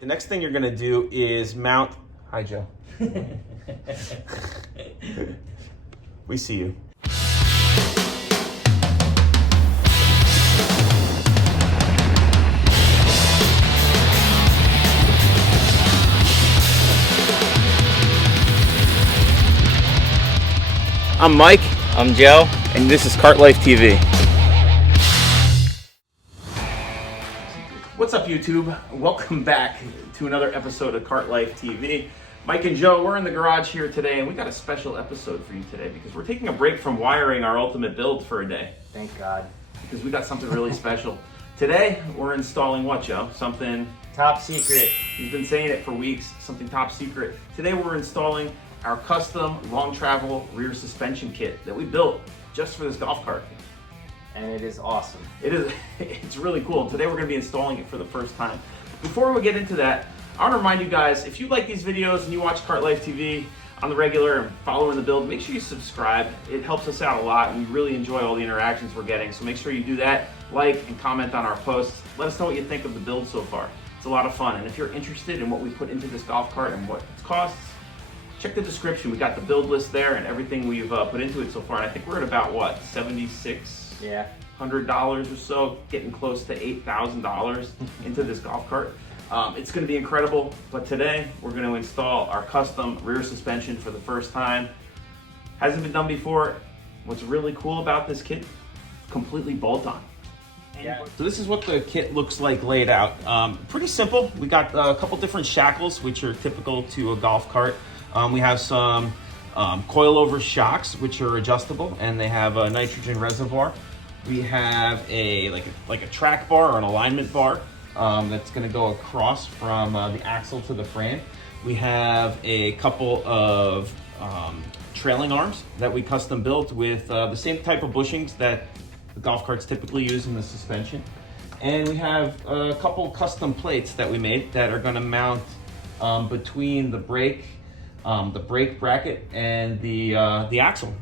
The next thing you're gonna do is mount, hi Joe. We see you. I'm Mike. I'm Joe. And this is Kart Life TV. What's up, YouTube? Welcome back to another episode of Kart Life TV. Mike and Joe, we're in the garage here today, and we got a special episode for you today because we're taking a break from wiring our ultimate build for a day. Thank God. Because we got something really special. Today, we're installing what, Joe? Something top secret. He's been saying it for weeks, something top secret. Today, we're installing our custom long travel rear suspension kit that we built just for this golf cart. And it is awesome. It's really cool. Today we're gonna be installing it for the first time. Before we get into that, I wanna remind you guys, if you like these videos and you watch Kart Life TV on the regular and following the build, make sure you subscribe. It helps us out a lot and we really enjoy all the interactions we're getting. So make sure you do that, like and comment on our posts. Let us know what you think of the build so far. It's a lot of fun. And if you're interested in what we put into this golf cart and what it costs, check the description. We got the build list there and everything we've put into it so far. And I think we're at about what, $7,600 or so, getting close to $8,000 into this golf cart. It's going to be incredible. But today we're going to install our custom rear suspension for the first time. Hasn't been done before. What's really cool about this kit? Completely bolt-on. Yeah. So this is what the kit looks like laid out. Pretty simple. We got a couple different shackles, which are typical to a golf cart. We have some coilover shocks, which are adjustable, and they have a nitrogen reservoir. We have like a track bar or an alignment bar that's going to go across from the axle to the frame. We have a couple of trailing arms that we custom built with the same type of bushings that the golf carts typically use in the suspension. And we have a couple custom plates that we made that are going to mount between the brake bracket and the axle.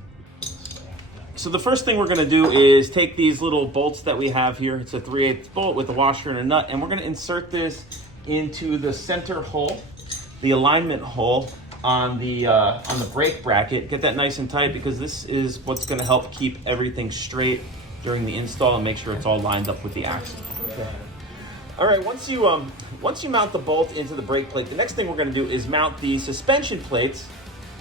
So the first thing we're going to do is take these little bolts that we have here. It's a 3/8 bolt with a washer and a nut, and we're going to insert this into the center hole, the alignment hole on the brake bracket. Get that nice and tight because this is what's going to help keep everything straight during the install and make sure it's all lined up with the axle. Okay. All right, once you mount the bolt into the brake plate, the next thing we're going to do is mount the suspension plates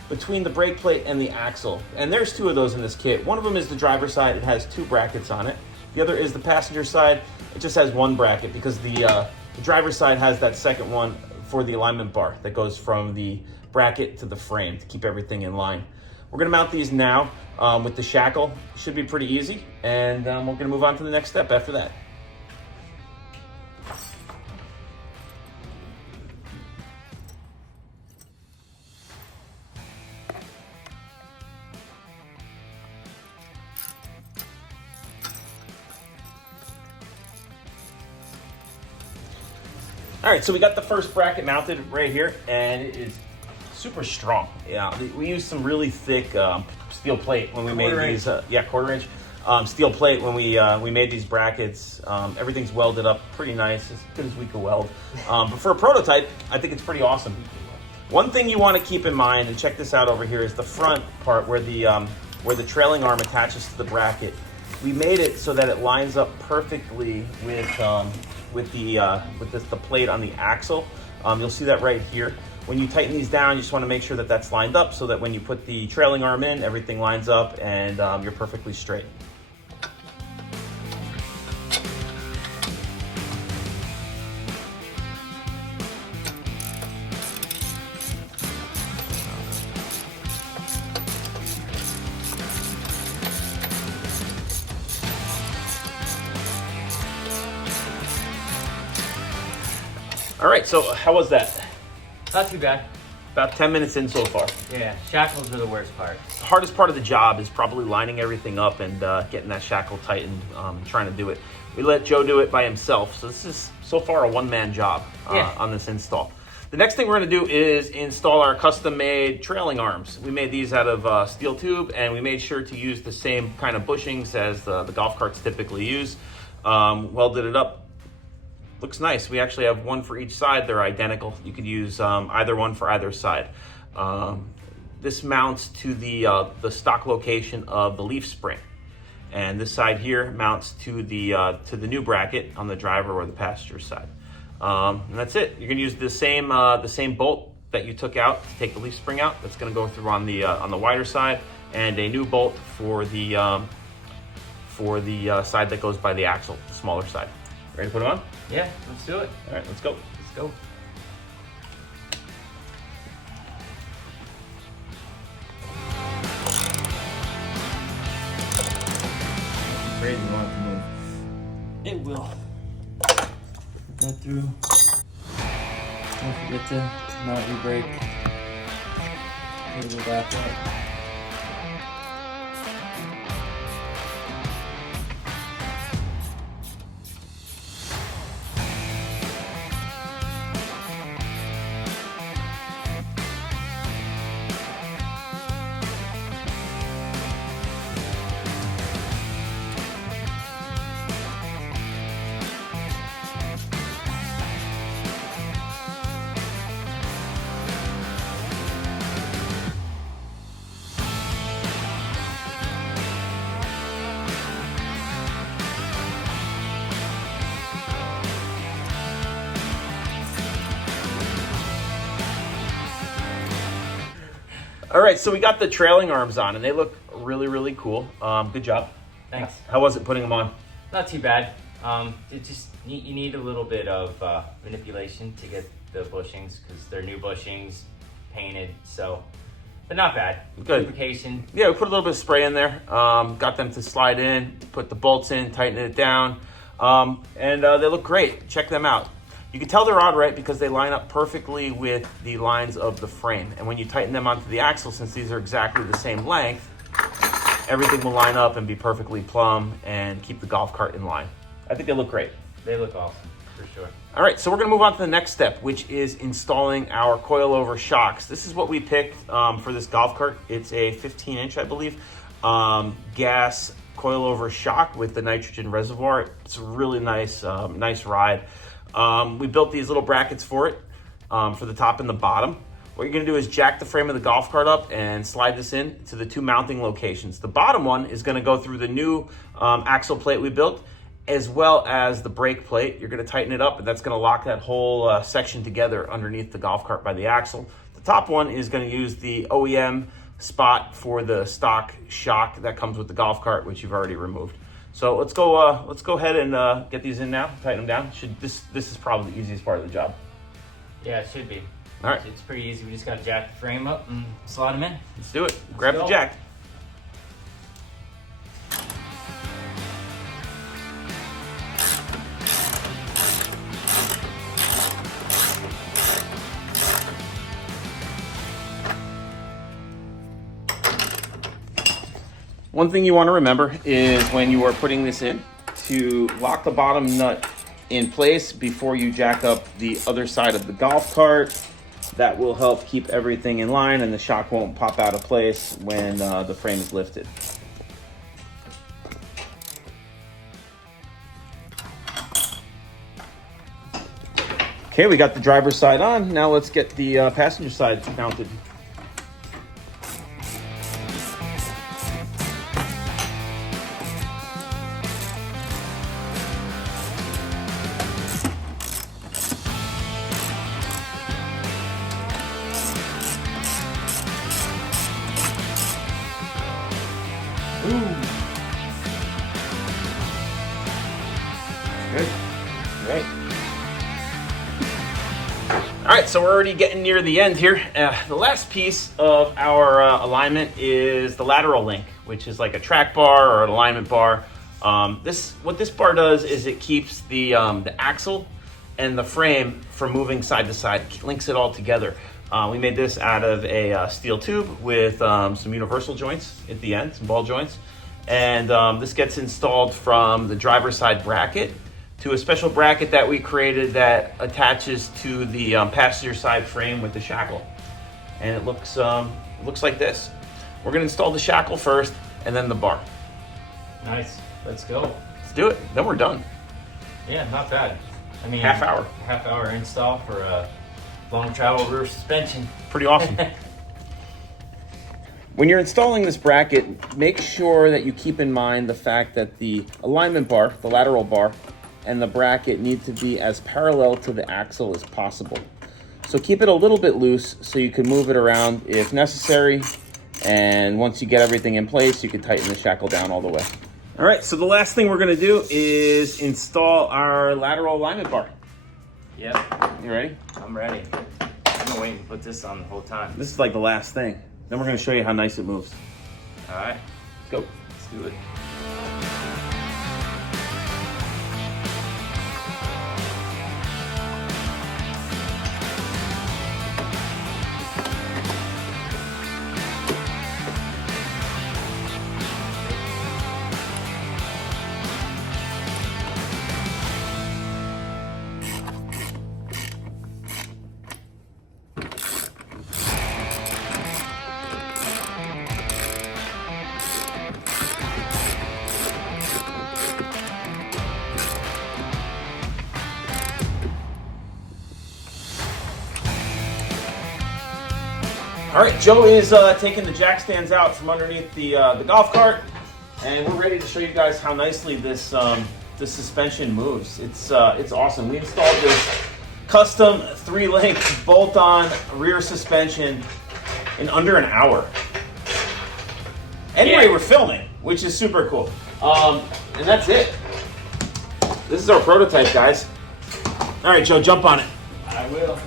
between the brake plate and the axle. And there's two of those in this kit. One of them is the driver's side. It has two brackets on it. The other is the passenger side. It just has one bracket because the driver's side has that second one for the alignment bar that goes from the bracket to the frame to keep everything in line. We're going to mount these now with the shackle. It should be pretty easy. And we're going to move on to the next step after that. All right, so we got the first bracket mounted right here, and it is super strong. Yeah, we used some really thick steel plate when we made these. Quarter inch steel plate when we made these brackets. Everything's welded up pretty nice, as good as we could weld. But for a prototype, I think it's pretty awesome. One thing you want to keep in mind, and check this out over here, is the front part where the trailing arm attaches to the bracket. We made it so that it lines up perfectly with the plate on the axle. You'll see that right here. When you tighten these down, you just want to make sure that that's lined up so that when you put the trailing arm in, everything lines up and you're perfectly straight. All right, so how was that? Not too bad. About 10 minutes in so far. Yeah, shackles are the worst part. The hardest part of the job is probably lining everything up and getting that shackle tightened, trying to do it. We let Joe do it by himself, so this is so far a one-man job on this install. The next thing we're gonna do is install our custom-made trailing arms. We made these out of steel tube, and we made sure to use the same kind of bushings as the golf carts typically use. Welded it up looks nice. We actually have one for each side. They're identical. You could use either one for either side. This mounts to the stock location of the leaf spring, and this side here mounts to the new bracket on the driver or the passenger side. And that's it. You're going to use the same bolt that you took out to take the leaf spring out. That's going to go through on the wider side, and a new bolt for the side that goes by the axle, the smaller side. Ready to put them on? Yeah, let's do it. All right, let's go. Let's go. Crazy, you want it to move. It will. Put that through. Don't forget to not re-brake. Put it back up. All right, so we got the trailing arms on, and they look really, really cool. Good job. Thanks. How was it putting them on? Not too bad. You need a little bit of manipulation to get the bushings, because they're new bushings, painted, so, but not bad. Good. Lubrication. Yeah, we put a little bit of spray in there. Got them to slide in, put the bolts in, tighten it down, and they look great. Check them out. You can tell they're odd, right, because they line up perfectly with the lines of the frame. And when you tighten them onto the axle, since these are exactly the same length, everything will line up and be perfectly plumb and keep the golf cart in line. I think they look great. They look awesome, for sure. All right, so we're gonna move on to the next step, which is installing our coilover shocks. This is what we picked for this golf cart. It's a 15-inch, I believe, gas coilover shock with the nitrogen reservoir. It's a really nice, nice ride. We built these little brackets for it, for the top and the bottom. What you're gonna do is jack the frame of the golf cart up and slide this in to the two mounting locations. The bottom one is gonna go through the new axle plate we built, as well as the brake plate. You're gonna tighten it up, and that's gonna lock that whole section together underneath the golf cart by the axle. The top one is gonna use the OEM spot for the stock shock that comes with the golf cart, which you've already removed. So let's go ahead and get these in now, tighten them down. This is probably the easiest part of the job. Yeah, it should be. All right. It's pretty easy. We just gotta jack the frame up and slide them in. Let's do it. Grab the jack. One thing you want to remember is when you are putting this in, to lock the bottom nut in place before you jack up the other side of the golf cart. That will help keep everything in line, and the shock won't pop out of place when the frame is lifted. Okay, we got the driver's side on. Now let's get the passenger side mounted. Good. Great. All right, so we're already getting near the end here. The last piece of our alignment is the lateral link, which is like a track bar or an alignment bar. What this bar does is it keeps the axle and the frame from moving side to side. It links it all together. We made this out of a steel tube with some universal joints at the end, some ball joints. And this gets installed from the driver's side bracket to a special bracket that we created that attaches to the passenger side frame with the shackle. And it looks like this. We're gonna install the shackle first and then the bar. Nice. Let's go. Let's do it, then we're done. Yeah, not bad. I mean, half hour. Half hour install for a long travel rear suspension. Pretty awesome. When you're installing this bracket, make sure that you keep in mind the fact that the alignment bar, the lateral bar, and the bracket need to be as parallel to the axle as possible. So keep it a little bit loose so you can move it around if necessary. And once you get everything in place, you can tighten the shackle down all the way. All right, so the last thing we're gonna do is install our lateral alignment bar. Yep. You ready? I'm ready. I've been waiting to put this on the whole time. This is like the last thing. Then we're gonna show you how nice it moves. All right. Let's go. Let's do it. All right, Joe is taking the jack stands out from underneath the golf cart, and we're ready to show you guys how nicely this this suspension moves. It's awesome. We installed this custom 3-link bolt-on rear suspension in under an hour. Anyway, we're filming, which is super cool. And that's it. This is our prototype, guys. All right, Joe, jump on it. I will.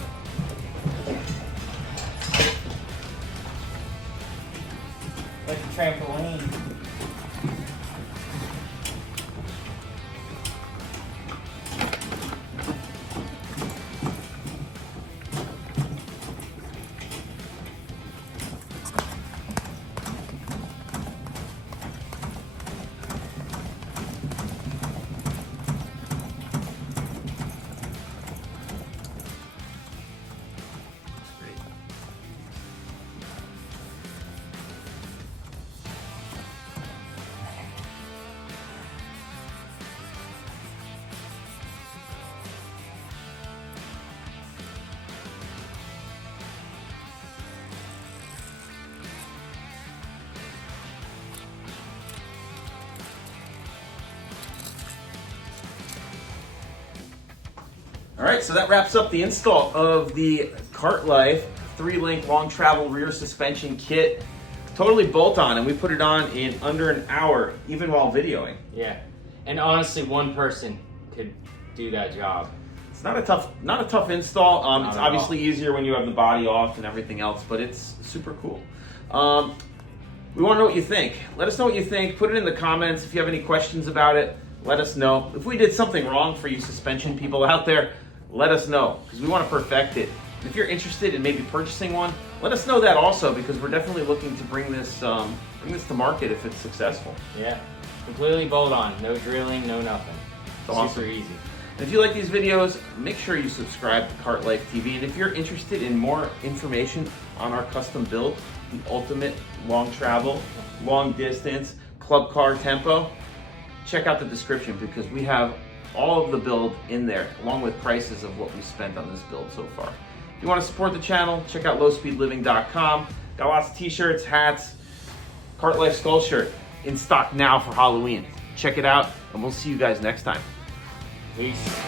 Like a trampoline. All right, so that wraps up the install of the Kart Life 3-link long travel rear suspension kit. Totally bolt on, and we put it on in under an hour, even while videoing. Yeah, and honestly, one person could do that job. It's not a tough install. It's at all. obviously easier when you have the body off and everything else, but it's super cool. We want to know what you think. Let us know what you think. Put it in the comments. If you have any questions about it, let us know. If we did something wrong for you suspension people out there, let us know, because we want to perfect it. If you're interested in maybe purchasing one, let us know that also, because we're definitely looking to bring this to market if it's successful. Yeah, completely bolt on, no drilling, no nothing. It's awesome. Super easy. And if you like these videos, make sure you subscribe to Kart Life TV. And if you're interested in more information on our custom build, the ultimate long travel, long distance, Club Car Tempo, check out the description, because we have all of the build in there, along with prices of what we spent on this build so far. If you want to support the channel, check out lowspeedliving.com. Got lots of t-shirts, hats, Kart Life Skull shirt in stock now for Halloween. Check it out, and we'll see you guys next time. Peace.